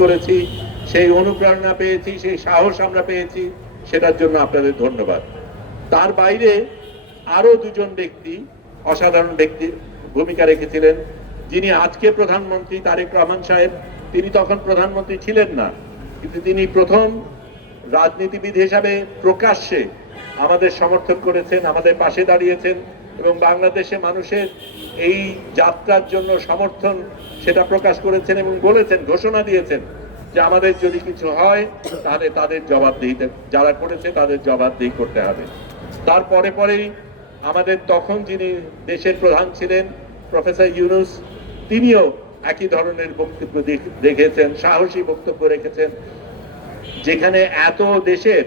করেছি, সেই অনুপ্রেরণা পেয়েছি, সেই সাহস আমরা পেয়েছি, সেটার জন্য আপনাদের ধন্যবাদ। তার বাইরে আরো দুজন ব্যক্তি অসাধারণ ব্যক্তি ভূমিকা রেখেছিলেন। যিনি আজকে প্রধানমন্ত্রী তারেক রহমান সাহেব, তিনি তখন প্রধানমন্ত্রী ছিলেন না, কিন্তু তিনি প্রথম রাজনীতিবিদ হিসাবে প্রকাশ্যে আমাদের সমর্থন করেছেন, আমাদের পাশে দাঁড়িয়েছেন এবং বাংলাদেশে মানুষের এই যাত্রার জন্য সমর্থন সেটা প্রকাশ করেছেন এবং বলেছেন, ঘোষণা দিয়েছেন যে আমাদের যদি কিছু হয় তাহলে তাদের জবাবদিহিতে, যারা করেছে তাদের জবাবদিহি করতে হবে। তারপরে পরেই আমাদের তখন যিনি দেশের প্রধান ছিলেন প্রফেসর ইউনূস, তিনিও একই ধরনের বক্তব্য রেখেছেন, সাহসী বক্তব্য রেখেছেন। যেখানে এত দেশের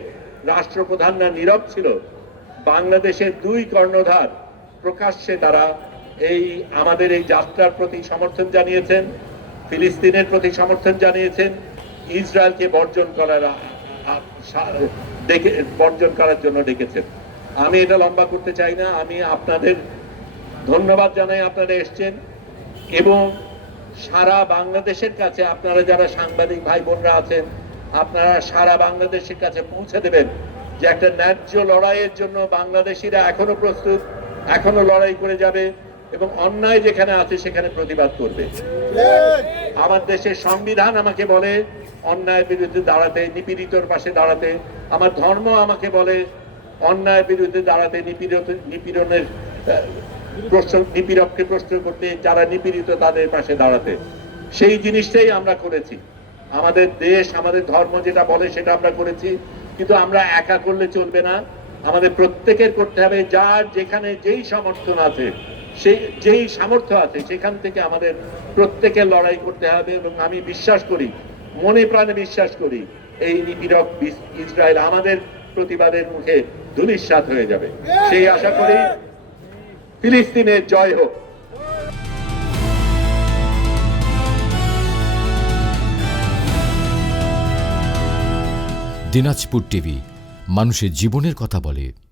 রাষ্ট্রপ্রধানরা নীরব ছিল, বাংলাদেশের দুই কর্ণধার প্রকাশ্যে তারা এই আমাদের এই যাত্রার প্রতি সমর্থন জানিয়েছেন, ফিলিস্তিনের প্রতি সমর্থন জানিয়েছেন, ইসরায়েলকে বর্জন করার জন্য ডেকেছেন। আমি এটা লম্বা করতে চাই না, আমি আপনাদের ধন্যবাদ জানাই, আপনারা এসছেন এবং সারা বাংলাদেশের কাছে আপনারা যারা সাংবাদিক ভাই বোনরা আছেন, আপনারা সারা বাংলাদেশের কাছে পৌঁছে দেবেন যে একটা ন্যায্য লড়াইয়ের জন্য বাংলাদেশিরা এখনো প্রস্তুত, এখনো লড়াই করে যাবে এবং অন্যায় যেখানে আছে সেখানে প্রতিবাদ করবে। আমার দেশের সংবিধান আমাকে বলে অন্যায়ের বিরুদ্ধে দাঁড়াতে, নিপীড়িতর পাশে দাঁড়াতে। আমার ধর্ম আমাকে বলে অন্যায়ের বিরুদ্ধে দাঁড়াতে, নিপীড়নের নিপীড়ককে প্রশ্ন করতে, যারা নিপীড়িত তাদের পাশে দাঁড়াতে। সেই জিনিসটাই আমরা করেছি। আমাদের দেশ, আমাদের ধর্ম যেটা বলে সেটা আমরা করেছি, কিন্তু আমরা একা করলে চলবে না, আমাদের প্রত্যেকের করতে হবে। যার যেখানে যেই সমর্থন আছে, সেই যেই সামর্থ্য আছে, সেখান থেকে আমাদের প্রত্যেকের লড়াই করতে হবে। এবং আমি বিশ্বাস করি, মনে প্রাণে বিশ্বাস করি, এই নিপীড়ক ইসরায়েল আমাদের প্রতিবাদের মুখে ধূলিসাৎ হয়ে যাবে। সেই আশা করি। ফিলিস্তিনের জয় হোক। দিনাজপুর টিভি, মানুষের জীবনের কথা বলে।